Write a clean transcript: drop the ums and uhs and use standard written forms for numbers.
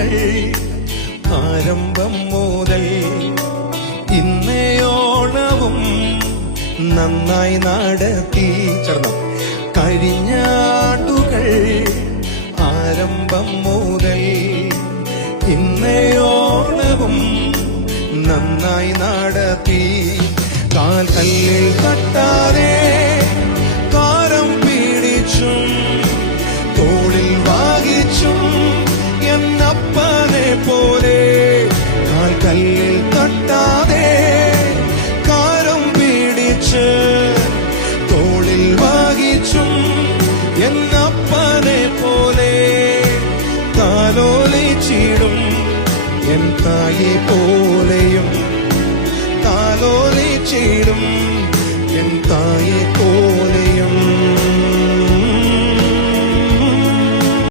നാളുകൾ ആരംഭം മുതൽ ഇന്നയോണവും നന്നായി നടത്തി. ചേർന്നോ? കഴിഞ്ഞാണ്ടുകൾ ആരംഭം മുതൽ ഇന്നയോണവും നന്നായി നടത്തി. കാൽ കല്ലിൽ തട്ടാതെ കാരം പിടിച്ചും തോളിൽ വാങ്ങിച്ചും എന്നപ്പനെ പോലെ. കാൽ കല്ലിൽ തട്ടാതെ കാരം പിടിച്ച് തോളിൽ വാങ്ങിച്ചും എന്നപ്പനെ പോലെ താലോലിച്ചിടും എൻ തായെ പോ